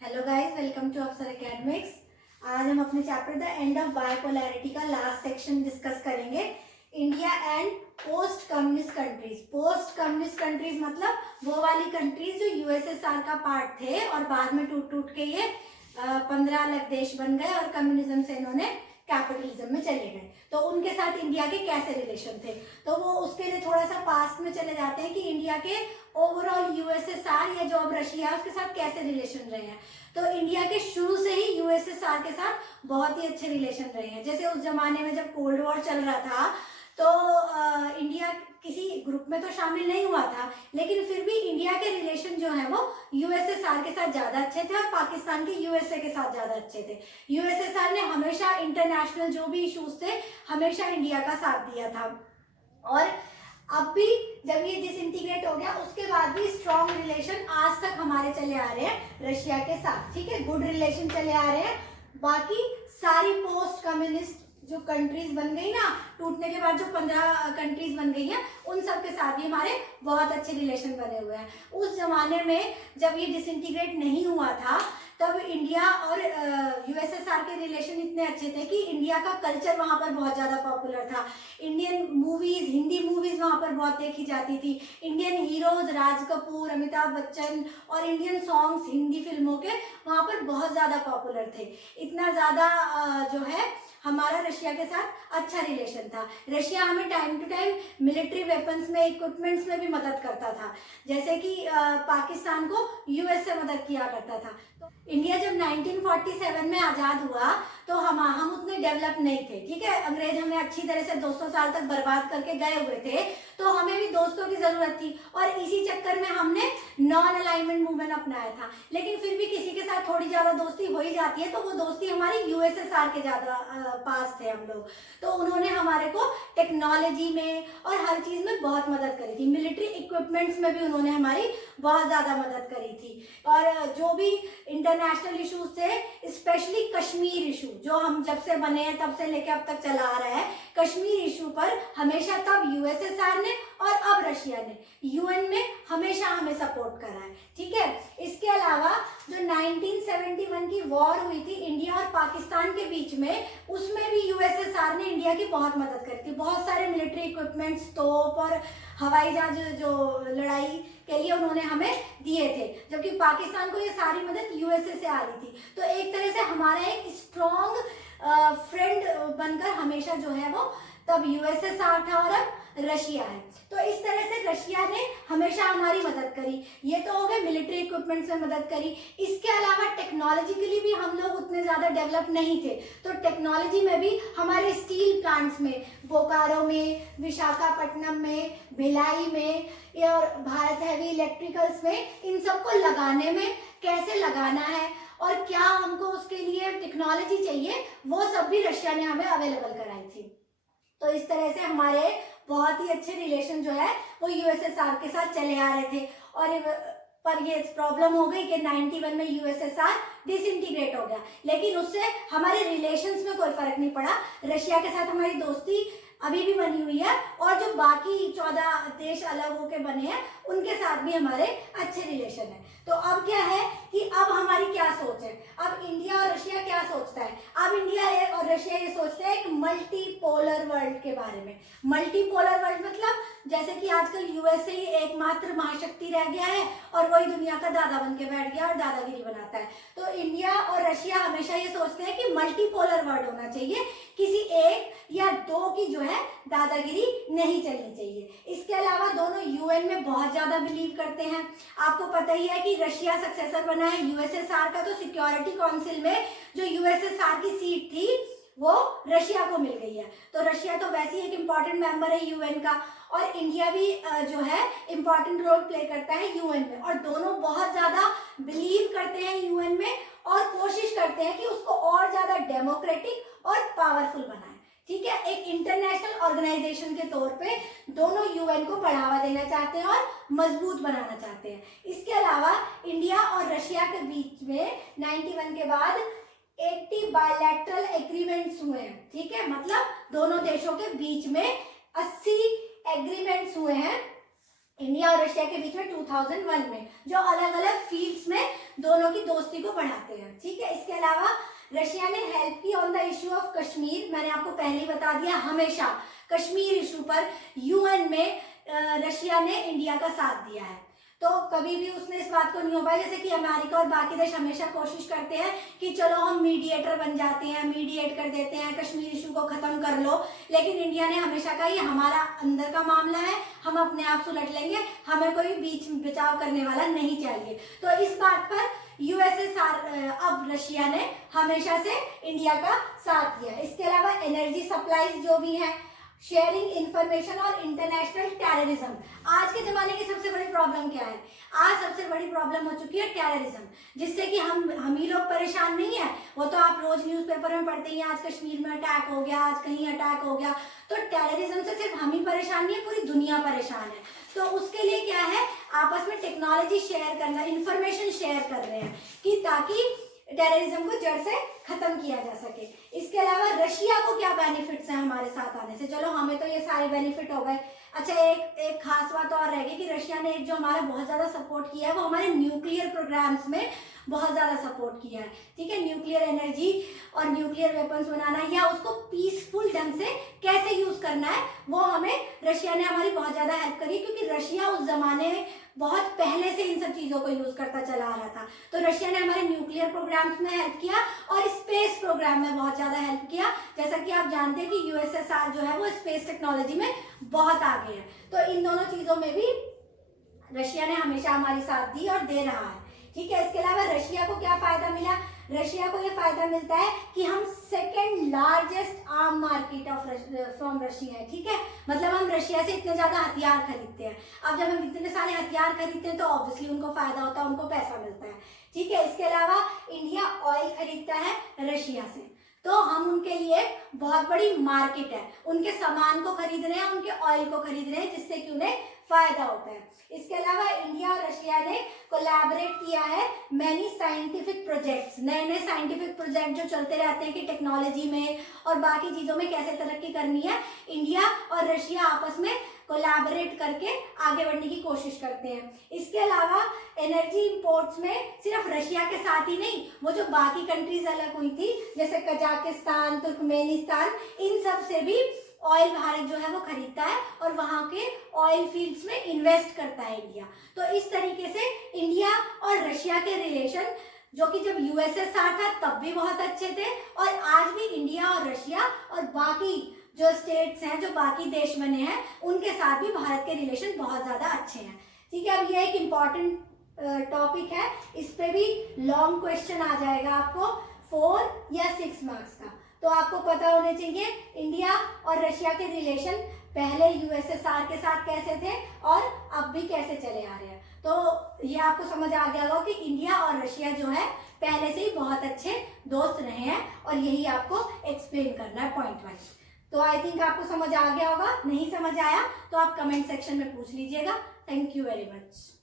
Hello guys, welcome to अफसर academics. आज हम अपने चैप्टर द एंड ऑफ बायोपोलैरिटी का लास्ट सेक्शन डिस्कस करेंगे। India and post communist countries. Post communist countries मतलब वो वाली कंट्रीज जो यूएसएसआर का पार्ट थे और बाद में टूट टूट के ये 15 अलग देश बन गए और कम्युनिज्म से इन्होंने कैपिटलिज्म में चले गए। तो उनके साथ इंडिया के कैसे रिलेशन थे, तो वो उसके लिए थोड़ा सा पास्ट में चले जाते हैं कि इंडिया के ओवरऑल यूएसएसआर या जो अब रशिया उसके साथ कैसे रिलेशन रहे हैं। तो इंडिया के शुरू से ही यूएसएसआर के साथ बहुत ही अच्छे रिलेशन रहे हैं। जैसे उस जमाने में जब कोल्ड वॉर चल रहा था तो इंडिया किसी ग्रुप में तो शामिल नहीं हुआ था, लेकिन फिर भी इंडिया के रिलेशन जो है वो यूएसएसआर के साथ ज्यादा अच्छे थे और पाकिस्तान के यूएसए के साथ ज्यादा अच्छे थे। यूएसएसआर ने हमेशा इंटरनेशनल जो भी इश्यूज थे हमेशा इंडिया का साथ दिया था। और अब भी जब ये डिसइंटीग्रेट हो गया उसके बाद भी स्ट्रॉन्ग रिलेशन आज तक हमारे चले आ रहे हैं रशिया के साथ। ठीक है, गुड रिलेशन चले आ रहे हैं। बाकी सारी पोस्ट कम्युनिस्ट जो कंट्रीज बन गई ना, टूटने के बाद जो 15 कंट्रीज बन गई हैं, उन सब के साथ भी हमारे बहुत अच्छे रिलेशन बने हुए हैं। उस जमाने में जब ये डिसइंटीग्रेट नहीं हुआ था तब इंडिया और यूएसएसआर के रिलेशन इतने अच्छे थे कि इंडिया का कल्चर वहां पर बहुत ज्यादा पॉपुलर था। इंडियन मूवीज, हिंदी मूवीज वहां पर बहुत देखी जाती थी। इंडियन हीरोज राज कपूर, अमिताभ बच्चन और इंडियन सॉन्ग्स हिंदी फिल्मों के वहां पर बहुत ज्यादा पॉपुलर थे। इतना ज्यादा जो है हमारा रशिया के साथ अच्छा रिलेशन था। रशिया हमें time to time military weapons में, इक्विपमेंट्स में भी मदद करता था, जैसे कि पाकिस्तान को यूएस से मदद किया करता था। तो इंडिया जब 1947 में आजाद हुआ तो हम उतने डेवलप नहीं थे। ठीक है, अंग्रेज हमें अच्छी तरह से 200 साल तक बर्बाद करके गए हुए थे, तो हमें भी दोस्तों की जरूरत थी और इसी चक्कर में हमने नॉन अलाइनमेंट मूवमेंट अपनाया था। लेकिन फिर भी किसी के साथ थोड़ी ज्यादा दोस्ती हो ही जाती है, तो वो दोस्ती हमारी यूएसएसआर के ज्यादा पास थे हम लोग। तो उन्होंने हमारे को टेक्नोलॉजी में और हर चीज में बहुत मदद करी थी। मिलिट्री इक्विपमेंट्स में भी उन्होंने हमारी बहुत ज्यादा मदद करी थी। और जो भी इंटरनेशनल इश्यूज थे, स्पेशली कश्मीर इशू जो हम जब से बने हैं तब से लेकर अब तक चला आ रहा है, कश्मीर इशू पर हमेशा तब यूएसएसआर ने और अब रशिया ने यूएन में हमेशा हमें सपोर्ट करा है। ठीक है, इसके अलावा जो 1971 की वॉर हुई थी इंडिया और पाकिस्तान के बीच में, उसमें भी यूएसएसआर ने इंडिया की बहुत मदद करी थी। बहुत सारे मिलिट्री इक्विपमेंट्स, तोप और हवाई जहाज जो लड़ाई के लिए उन्होंने हमें दिए थे, जबकि पाकिस्तान को ये सारी मदद यूएसए से आ रही थी। तो एक तरह से हमारा एक स्ट्रॉन्ग फ्रेंड बनकर हमेशा जो है वो तब यूएसएसआर था और अब रशिया है। तो इस तरह से रशिया ने हमेशा हमारी मदद करी। ये तो हो गए मिलिट्री इक्विपमेंट में मदद करी। इसके अलावा टेक्नोलॉजिकली भी हम लोग उतने ज्यादा डेवलप नहीं थे, तो टेक्नोलॉजी में भी हमारे स्टील प्लांट्स में, बोकारो में, विशाखापट्टनम में, भिलाई में और भारत हैवी इलेक्ट्रिकल्स में, इन सबको लगाने में कैसे लगाना है और क्या हमको उसके लिए टेक्नोलॉजी चाहिए, वो सब भी रशिया ने हमें अवेलेबल कराई थी। तो इस तरह से हमारे बहुत ही अच्छे रिलेशन जो है वो यूएसएसआर के साथ चले आ रहे थे। और पर ये प्रॉब्लम हो गई कि 91 में यूएसएसआर डिसइंटीग्रेट हो गया, लेकिन उससे हमारे रिलेशंस में कोई फर्क नहीं पड़ा। रशिया के साथ हमारी दोस्ती अभी भी बनी हुई है और जो बाकी 14 देश अलग होके बने हैं उनके साथ भी हमारे अच्छे रिलेशन है। तो अब क्या है कि अब हमारी क्या सोच है, अब इंडिया और रशिया क्या सोचता है। अब इंडिया और रशिया ये सोचते हैं एक मल्टीपोलर वर्ल्ड के बारे में। मल्टीपोलर वर्ल्ड मतलब जैसे कि आजकल यूएसए ही एकमात्र महाशक्ति रह गया है और वही दुनिया का दादा बन के बैठ गया और दादागिरी बनाता है। तो इंडिया और रशिया हमेशा ये सोचते हैं कि मल्टीपोलर वर्ल्ड होना चाहिए, किसी एक या दो की जो है दादागिरी नहीं चलनी चाहिए। इसके अलावा दोनों यूएन में बहुत ज्यादा बिलीव करते हैं। आपको पता ही है कि रशिया सक्सेसर बना है यूएसएसआर का, तो सिक्योरिटी काउंसिल में जो यूएसएसआर की सीट थी वो रशिया को मिल गई है। तो रशिया तो वैसे ही एक इम्पॉर्टेंट मेंबर है यूएन का, और इंडिया भी जो है इम्पॉर्टेंट रोल प्ले करता है यूएन में। और दोनों बहुत ज्यादा बिलीव करते हैं यूएन में और कोशिश करते हैं कि उसको और ज्यादा डेमोक्रेटिक और पावरफुल बनाए। ठीक है, एक इंटरनेशनल ऑर्गेनाइजेशन के तौर पे दोनों यूएन को बढ़ावा देना चाहते हैं और मजबूत बनाना चाहते हैं। इसके अलावा इंडिया और रशिया के बीच में 91 के बाद 80 बायलैटरल एग्रीमेंट्स हुए हैं। ठीक है, मतलब दोनों देशों के बीच में 80 एग्रीमेंट्स हुए हैं इंडिया और रशिया के बीच में 2001 में, जो अलग अलग फील्ड्स में दोनों की दोस्ती को बढ़ाते हैं, ठीक है। इसके अलावा रशिया ने हेल्प की on the issue of Kashmir, मैंने आपको पहले ही बता दिया, हमेशा कश्मीर इशू पर यूएन में रशिया ने इंडिया का साथ दिया है। तो कभी भी उसने इस बात को नहीं हो पाया, जैसे कि अमेरिका और बाकी देश हमेशा कोशिश करते हैं कि चलो हम मीडिएटर बन जाते हैं, मीडिएट कर देते हैं, कश्मीर इशू को खत्म कर लो, लेकिन इंडिया ने हमेशा कहा ये हमारा अंदर का मामला है, हम अपने आप सुलट लेंगे, हमें कोई बीच बचाव करने वाला नहीं चाहिए। तो इस बात पर यूएसएसआर अब रशिया ने हमेशा से इंडिया का साथ दिया। इसके अलावा एनर्जी सप्लाईज जो भी है, शेयरिंग इंफॉर्मेशन और इंटरनेशनल टेररिज्म। आज के जमाने की सबसे बड़ी प्रॉब्लम क्या है? आज सबसे बड़ी प्रॉब्लम हो चुकी है टेररिज्म, जिससे कि हम ही लोग परेशान नहीं है, वो तो आप रोज न्यूज़पेपर में पढ़ते ही, आज कश्मीर में अटैक हो गया, आज कहीं अटैक हो गया। तो टेररिज्म से सिर्फ हम ही परेशान नहीं है, पूरी दुनिया परेशान है। तो उसके लिए क्या है, आपस में टेक्नोलॉजी शेयर करना, इंफॉर्मेशन शेयर कर रहे हैं कि ताकि टेररिज्म को जड़ से खत्म किया जा सके। इसके अलावा रशिया को क्या बेनिफिट्स हैं हमारे साथ आने से? चलो हमें तो ये सारे बेनिफिट हो गए। अच्छा, एक खास बात और रह गई कि रशिया ने एक जो हमारा बहुत ज़्यादा सपोर्ट किया है, वो हमारे न्यूक्लियर प्रोग्राम्स में बहुत ज़्यादा सपोर्ट किया है, ठीक है। न्यूक्लियर एनर्जी और न्यूक्लियर वेपन्स बनाना या उसको पीसफुल ढंग से कैसे यूज़ करना है, वो हमें रशिया ने हमारी बहुत ज़्यादा हेल्प करी, क्योंकि रशिया उस जमाने में बहुत पहले से इन सब चीज़ों को यूज़ करता चला आ रहा था। तो रशिया ने हमारे न्यूक्लियर प्रोग्राम्स में हेल्प किया और स्पेस प्रोग्राम में बहुत ज़्यादा हेल्प किया। जैसा कि आप जानते हैं कि यूएसएसआर जो है वो स्पेस टेक्नोलॉजी में बहुत आगे है। तो इन दोनों चीज़ों में भी रशिया ने हमेशा हमारी साथ दी और दे रहा है, ठीक है। इसके अलावा रशिया को क्या फ़ायदा मिला? रशिया को ये फायदा मिलता है कि हम second largest arm market of from Russia है, ठीक है। मतलब हम रशिया से इतने ज्यादा हथियार खरीदते हैं। अब जब हम इतने सारे हथियार खरीदते हैं तो ऑब्वियसली उनको फायदा होता है, उनको पैसा मिलता है, ठीक है। इसके अलावा इंडिया ऑयल खरीदता है रशिया से, तो हम उनके लिए बहुत बड़ी मार्केट है, उनके सामान को खरीद रहे हैं, उनके ऑयल को खरीद रहे हैं, जिससे कि उन्हें फायदा होता है। इसके अलावा इंडिया और रशिया ने कोलैबोरेट किया है मैनी साइंटिफिक प्रोजेक्ट्स, नए नए साइंटिफिक प्रोजेक्ट जो चलते रहते हैं कि टेक्नोलॉजी में और बाकी चीज़ों में कैसे तरक्की करनी है, इंडिया और रशिया आपस में कोलैबोरेट करके आगे बढ़ने की कोशिश करते हैं। इसके अलावा एनर्जी इंपोर्ट्स में सिर्फ रशिया के साथ ही नहीं, वो जो बाकी कंट्रीज अलग हुई थी जैसे कजाकिस्तान, तुर्कमेनिस्तान, इन सब से भी ऑयल भारत जो है वो खरीदता है और वहाँ के ऑयल फील्ड्स में इन्वेस्ट करता है इंडिया। तो इस तरीके से इंडिया और रशिया के रिलेशन, जो कि जब यूएसएसआर था तब भी बहुत अच्छे थे, और आज भी इंडिया और रशिया और बाकी जो स्टेट्स हैं, जो बाकी देश बने हैं, उनके साथ भी भारत के रिलेशन बहुत ज़्यादा अच्छे हैं, ठीक है। अब ये एक इम्पॉर्टेंट टॉपिक है, इस पे भी लॉन्ग क्वेश्चन आ जाएगा आपको 4 या 6 मार्क्स का। तो आपको पता होने चाहिए इंडिया और रशिया के रिलेशन पहले यूएसएसआर के साथ कैसे थे और अब भी कैसे चले आ रहे हैं। तो ये आपको समझ आ गया होगा कि इंडिया और रशिया जो है पहले से ही बहुत अच्छे दोस्त रहे हैं, और यही आपको एक्सप्लेन करना है पॉइंट वाइज। तो आई थिंक आपको समझ आ गया होगा। नहीं समझ आया तो आप कमेंट सेक्शन में पूछ लीजिएगा। Thank you very much.